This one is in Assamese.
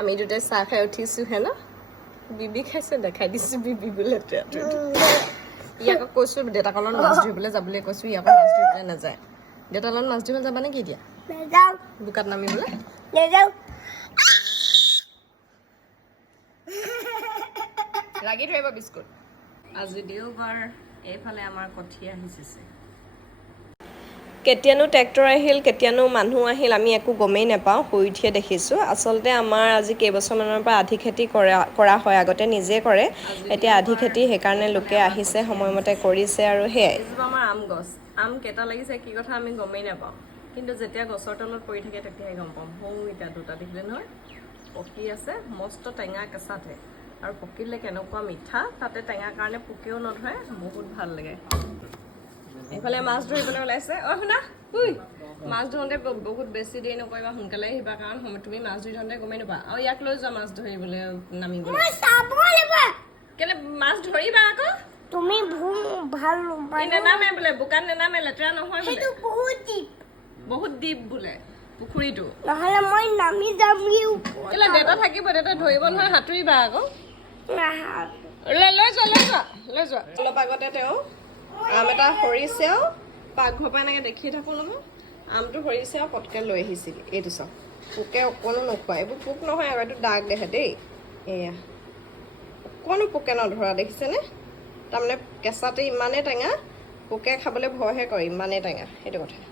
আমি দুটাই চাহ খাই উঠিছোঁ হে ন বিবি খাইছে দেখাই দিছোঁ বিবি বোলে ইয়াক কৈছোঁ দেউতাকলত মাছ ধৰিবলৈ যাবলৈ কৈছোঁ ইয়াক মাছ ধৰিবলৈ নাযায় দেউতাৰ লগত মাছ ধৰিবলৈ যাবা নেকি এতিয়া বোকাত নামিবলৈ লাগি ধৰিব বিস্কুট আজি দেওবাৰ এইফালে আমাৰ কঠীয়া সিঁচিছে কেতিয়ানো ট্ৰেক্টৰ আহিল কেতিয়ানো মানুহ আহিল আমি একো গমেই নাপাওঁ শুই উঠিয়ে দেখিছোঁ আচলতে আমাৰ আজি কেইবছৰমানৰ পৰা আধি খেতি কৰা হয় আগতে নিজে কৰে এতিয়া আধি খেতি সেইকাৰণে লোকে আহিছে সময়মতে কৰিছে আৰু সেয়াই এইজোপা আমাৰ আম গছ আম কেইটা লাগিছে কি কথা আমি গমেই নাপাওঁ কিন্তু যেতিয়া গছৰ তলত পৰি থাকে তেতিয়াহে গম পাম সৌ এতিয়া দুটা দেখিলে নহয় পকি আছে মস্ত টেঙা কেঁচাতে আৰু পকিলে কেনেকুৱা মিঠা তাতে টেঙাৰ কাৰণে পোকেও নধৰে বহুত ভাল লাগে এইফালে মাছ ধৰিবলৈ ওলাইছে অ শুনা মাছ ধৰোঁতে বহুত বেছি দেৰি নকৰিবা সোনকালে আহিবা কাৰণ তুমি মাছ ধৰি থাকোঁতে গমেই নাপা আৰু ইয়াক লৈ যোৱা মাছ ধৰিবলৈ নামিবলৈ কেলে মাছ ধৰিবা আকৌ তুমি ভাল নেনামে বোলে বোকাত নেনামে লেতেৰা নহয় বোলে বহুত দ্বীপ বোলে পুখুৰীটো নহ'লে মই নামি যাম কেলে দেউতা থাকিব দেউতা ধৰিব নহয় সাঁতুৰিবা আকৌ লৈ যোৱা অলপ আগতে তেওঁ আম এটা সৰিছে আৰু পাকঘৰৰ পৰা এনেকৈ দেখি থাকোঁ নহয় আমটো সৰিছে আৰু পটকৈ লৈ আহিছিল এইটো চাওক পোকে অকণো নোখোৱা এইবোৰ পোক নহয় আৰু এইটো দাগ দেখে দেই এয়া অকণো পোকে নধৰা দেখিছেনে তাৰমানে কেঁচাতে ইমানেই টেঙা পোকে খাবলৈ ভয়হে কৰে ইমানেই টেঙা সেইটো কথা